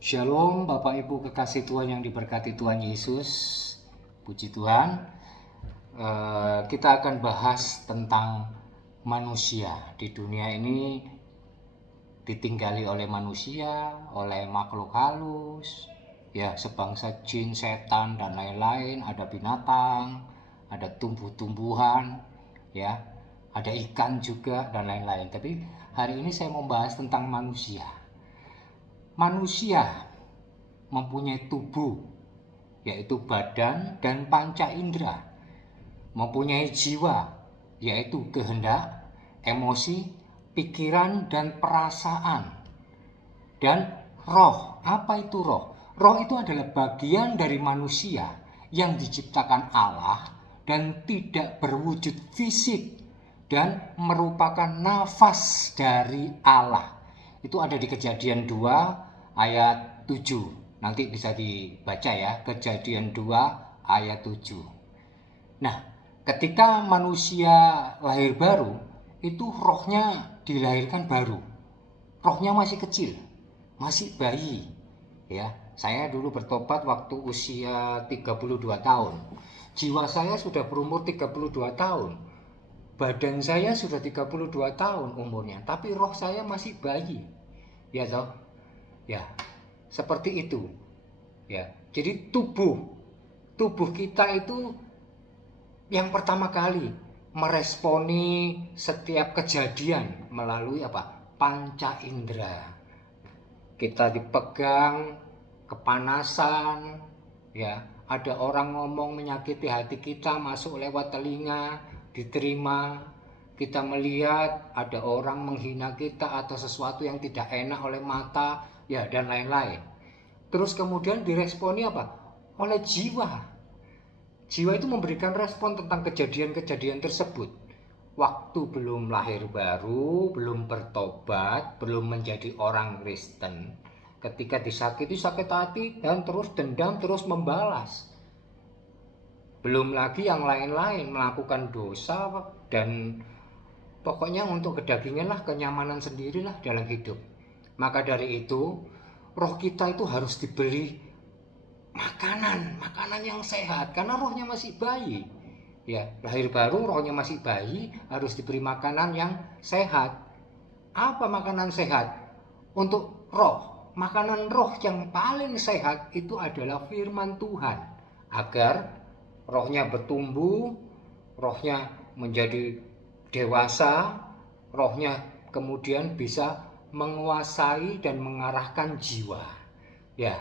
Shalom Bapak Ibu kekasih Tuhan yang diberkati Tuhan Yesus. Puji Tuhan. Kita akan bahas tentang manusia. Di dunia ini ditinggali oleh manusia, oleh makhluk halus, ya sebangsa jin, setan dan lain-lain. Ada binatang, ada tumbuh-tumbuhan, ya, ada ikan juga dan lain-lain. Tapi hari ini saya mau bahas tentang manusia. Manusia mempunyai tubuh, yaitu badan dan panca indera, mempunyai jiwa, yaitu kehendak, emosi, pikiran, dan perasaan, dan roh. Apa itu roh? Roh itu adalah bagian dari manusia yang diciptakan Allah dan tidak berwujud fisik dan merupakan nafas dari Allah. Itu ada di Kejadian 2 ayat 7. Nanti bisa dibaca ya, Kejadian 2 ayat 7. Nah, ketika manusia lahir baru, itu rohnya dilahirkan baru. Rohnya masih kecil, masih bayi. Ya, saya dulu bertobat waktu usia 32 tahun. Jiwa saya sudah berumur 32 tahun. Badan saya sudah 32 tahun umurnya, tapi roh saya masih bayi. Ya toh? Ya, seperti itu. Ya. Jadi tubuh kita itu yang pertama kali meresponi setiap kejadian melalui apa? Panca indera. Kita dipegang, kepanasan, ya. Ada orang ngomong menyakiti hati kita masuk lewat telinga, diterima. Kita melihat ada orang menghina kita atau sesuatu yang tidak enak oleh mata, ya, dan lain-lain. Terus kemudian diresponi apa? Oleh jiwa. Jiwa itu memberikan respon tentang kejadian-kejadian tersebut. Waktu belum lahir baru, belum bertobat, belum menjadi orang Kristen, ketika disakiti sakit hati dan terus dendam, terus membalas. Belum lagi yang lain-lain, melakukan dosa dan pokoknya untuk kedagingan lah, kenyamanan sendirilah dalam hidup. Maka dari itu, roh kita itu harus diberi makanan yang sehat karena rohnya masih bayi. Ya, lahir baru rohnya masih bayi, harus diberi makanan yang sehat. Apa makanan sehat? Untuk roh, makanan roh yang paling sehat itu adalah firman Tuhan. Agar rohnya bertumbuh, rohnya menjadi dewasa, rohnya kemudian bisa menguasai dan mengarahkan jiwa. Ya,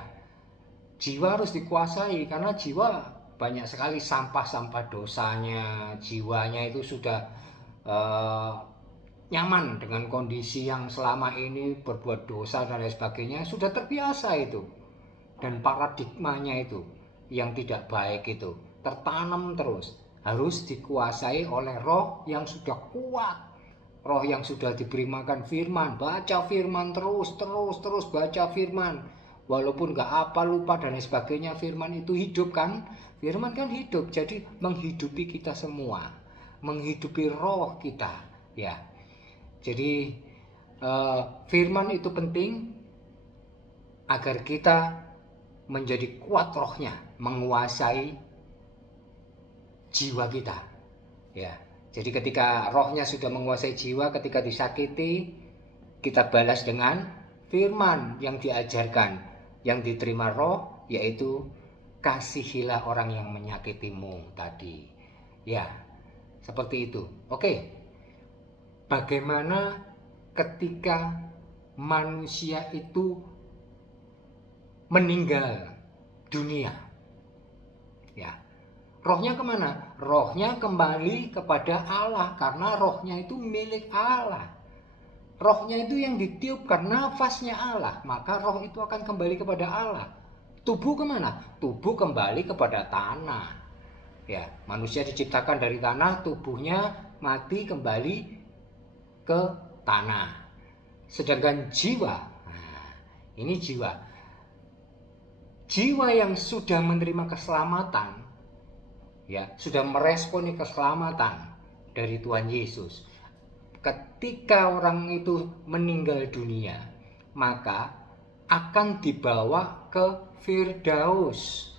jiwa harus dikuasai karena jiwa banyak sekali sampah-sampah dosanya. Jiwanya itu sudah nyaman dengan kondisi yang selama ini berbuat dosa dan lain sebagainya, sudah terbiasa itu. Dan paradigmanya itu yang tidak baik itu tertanam terus. Harus dikuasai oleh roh yang sudah kuat, roh yang sudah diberi makan firman. Baca firman terus baca firman, walaupun gak apa, lupa dan lain sebagainya. Firman itu hidup kan, firman kan hidup, jadi menghidupi kita semua, menghidupi roh kita, ya. Jadi firman itu penting agar kita menjadi kuat rohnya, menguasai jiwa kita, ya. Jadi ketika rohnya sudah menguasai jiwa, ketika disakiti, kita balas dengan firman yang diajarkan, yang diterima roh, yaitu kasihilah orang yang menyakitimu tadi. Ya, seperti itu. Oke. Bagaimana ketika manusia itu meninggal dunia? Ya. Rohnya kemana? Rohnya kembali kepada Allah karena rohnya itu milik Allah. Rohnya itu yang ditiupkan, nafasnya Allah, maka roh itu akan kembali kepada Allah. Tubuh kemana? Tubuh kembali kepada tanah. Ya, manusia diciptakan dari tanah, tubuhnya mati kembali ke tanah. Sedangkan jiwa, nah, ini jiwa yang sudah menerima keselamatan, ya, sudah meresponi keselamatan dari Tuhan Yesus. Ketika orang itu meninggal dunia, maka akan dibawa ke Firdaus.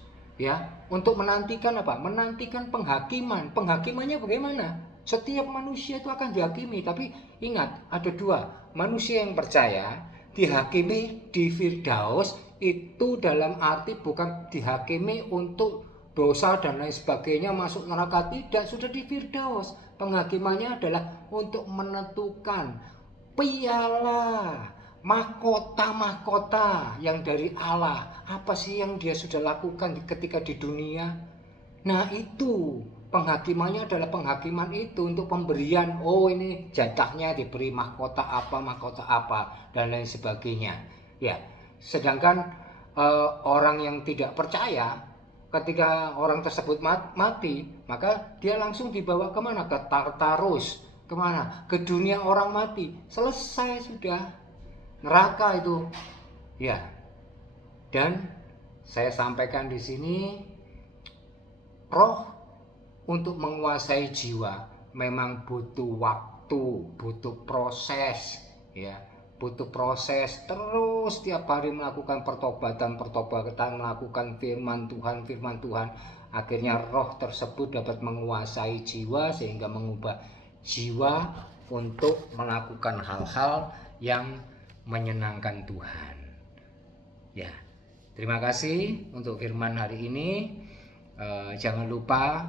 Ya, untuk menantikan apa? Menantikan penghakiman. Penghakimannya bagaimana? Setiap manusia itu akan dihakimi, tapi ingat, ada dua. Manusia yang percaya dihakimi di Firdaus itu dalam arti bukan dihakimi untuk dosa dan lain sebagainya masuk neraka, tidak, sudah di Firdaus. Penghakimannya adalah untuk menentukan piala mahkota-mahkota yang dari Allah. Apa sih yang dia sudah lakukan ketika di dunia? Nah, itu penghakimannya adalah penghakiman itu untuk pemberian. Oh, ini jatahnya diberi mahkota apa, dan lain sebagainya. Ya, sedangkan orang yang tidak percaya, ketika orang tersebut mati, maka dia langsung dibawa kemana? Ke Tartarus. Kemana? Ke dunia orang mati. Selesai sudah. Neraka itu. Ya. Dan saya sampaikan di sini, roh untuk menguasai jiwa memang butuh waktu, butuh proses, ya. Butuh proses terus tiap hari melakukan pertobatan, melakukan firman Tuhan, akhirnya roh tersebut dapat menguasai jiwa sehingga mengubah jiwa untuk melakukan hal-hal yang menyenangkan Tuhan. Ya, terima kasih untuk firman hari ini. Jangan lupa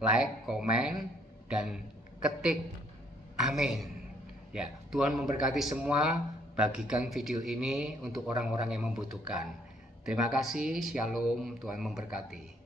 like, komen, dan ketik amin. Ya, Tuhan memberkati semua. Bagikan video ini untuk orang-orang yang membutuhkan. Terima kasih. Shalom. Tuhan memberkati.